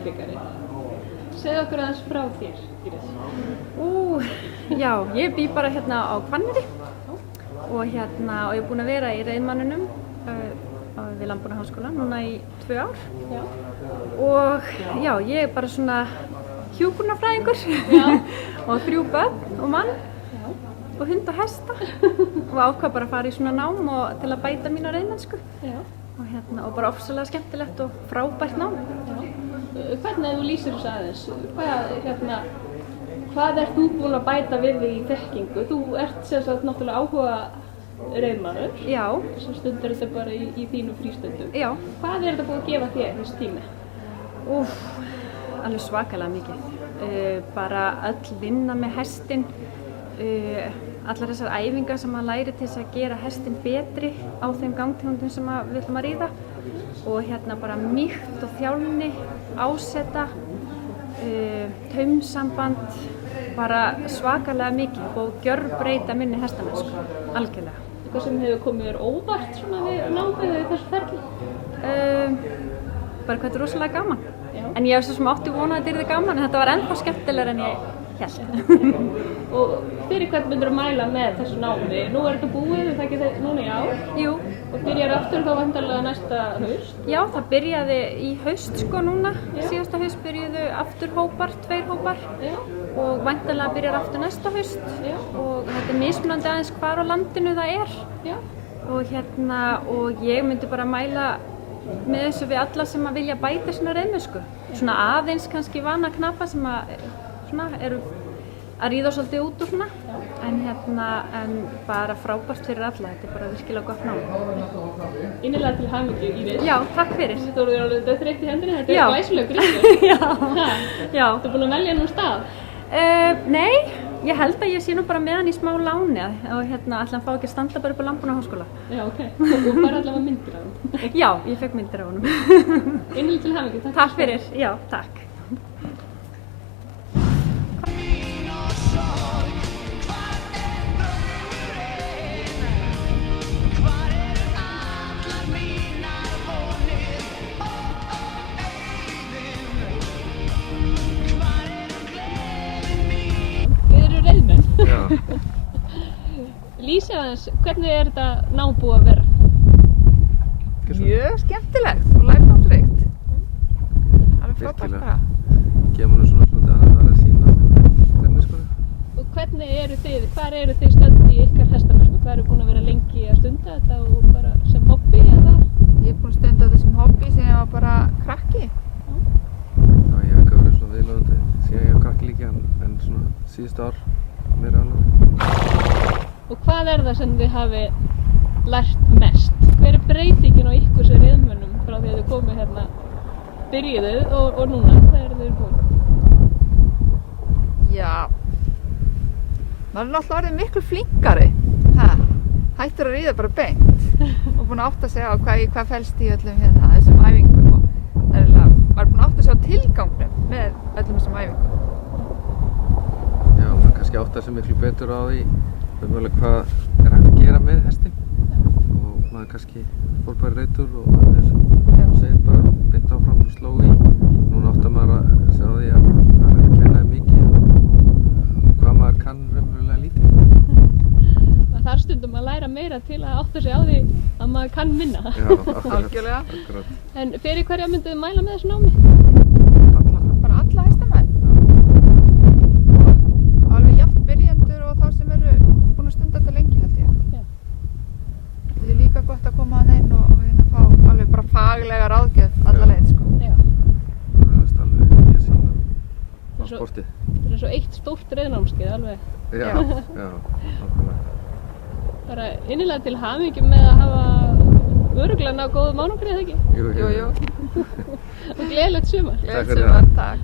heimsbikari. Segðu okkur aðeins frá þér, Íris. Já, ég bý bara hérna á Hvanneyri og ég er búin að vera í reiðmanninum við Landbúnaðarháskólann núna í 2 ár. Já. Og já, ég er bara svona hjúkrunarfræðingur og 3 börn og mann og hund og hesta og ákvað bara að fara í svona nám og til að bæta mína reiðmennsku og bara ofsalega skemmtilegt og frábært nám. Hvernig þú lýsir þessu aðeins? Hvað ert þú búin að bæta við í þekkingu? Þú ert sem sagt náttúrulega áhuga reiðmaður. Já. Sem stundir þetta bara í þínu frístundum. Já. Hvað er þetta búin að gefa þér þessi tími? Alveg svakalega mikið. Bara öll vinna með hestinn, allar þessar æfingar sem maður lærir til þess að gera hestinn betri á þeim gangtegundum sem við ætlum að ríða og bara mýkt og þjálfni, áseta, taumsamband, bara svakalega mikið og gjörbreyta minni hestamennsku, algjörlega. Eitthvað sem hefur komið þér óvart svona við námið eða þessu ferli? Bara hvað þetta er rosalega gaman. Já. En ég hef svo sem átti vona að þetta yrði gaman en þetta var ennþá skemmtilegra en ég hélt. Og fyrir hvern myndirðu mæla með þessu námi? Nú er þetta búið, það ekki þetta núna í ár? Jú. Og byrjar aftur þá væntanlega næsta haust? Já, það byrjaði í haust sko núna. Síðasta haust byrjuðu aftur hópar, 2 hópar. Já. Og væntanlega byrjar aftur næsta haust. Já. Og þetta er mismunandi aðeins hvar á landinu það er. Já. Og ég myndi bara mæla með þessu við alla sem að vilja bæta svona reiðmennsku. Svona aðeins kannski vana knappa sem eru að ríða svolítið út úr svona. En bara frábært fyrir alla, þetta er bara virkilega gott nám. Innilega til hamingju, Íris. Já, takk fyrir. Þú eru alveg döðþreytt í hendinni, þetta er glæsilegur grímur. Já. Þú búin að velja nú stað? Nei, ég held að ég sé nú bara með hann í smá láni og ætla að fá ekki að standa bara upp á Landbúnaðarháskóla. Já, ok. Og bara allavega myndir af hann? Já, ég fekk myndir af honum. Innilega til hamingju, takk. Takk fyrir, já, takk. Lýsið aðeins, hvernig er þetta nám búið að vera? Mjög skemmtilegt og lærdómsríkt. Alveg frábært bara. Gefur nú svona aðra sýn á reiðmennskunni. Og hvar eru þið stödd í ykkar hestamennsku? Hvað eru búin að vera lengi að stunda þetta og bara sem hobby eða? Ég er búin að stunda þetta sem hobby sem ég var bara krakki. Já, ég hef ekki verið svona viðlóðandi síðan ég hef krakki líka en svona síðustu ár meira alveg. Og hvað er það sem þið hafi lært mest? Hver er breytingin á ykkur sem reiðmönnum frá því að þið komið hérna, byrjuðuð og núna þegar þið eru búin? Já, maður er náttúrulega orðið miklu flinkari. Hættur að ríða bara beint og búin að átta sig á hvað felst í öllum þessum æfingum og maður er búin að átta sig á tilgangnum með öllum þessum æfingum. Já, maður kannski átta sig miklu betur á því hvað er hægt að gera með hestinn og maður kannski fór bara reitur og eins og segir bara beint áfram og sló í. Núna áttar maður að sjá því að það er að kenna mikið og hvað maður kann raunverulega lítið. Það þarf stundum að læra meira til að átta sig á því að maður kann minna. Já, algjörlega. Akkurat. En fyrir hverja mynduð þið mæla með þessu námi? Bara alla hestamenn. Alveg jafnt byrjendur og þá sem eru búin að stunda þetta lengi held ég. Já. Þetta er líka gott að koma að inn og fá alveg bara faglega ráðgjöf alla leið sko. Já. Það er alveg nýja sýn á sportið. Þetta er eins og eitt stórt reiðnámskeið alveg. Já, nákvæmlega. Bara innilega til hamingju með að hafa örugglega náð góðum árangri eða ekki? Jú. Og gleðilegt sumar. Takk fyrir það. Takk.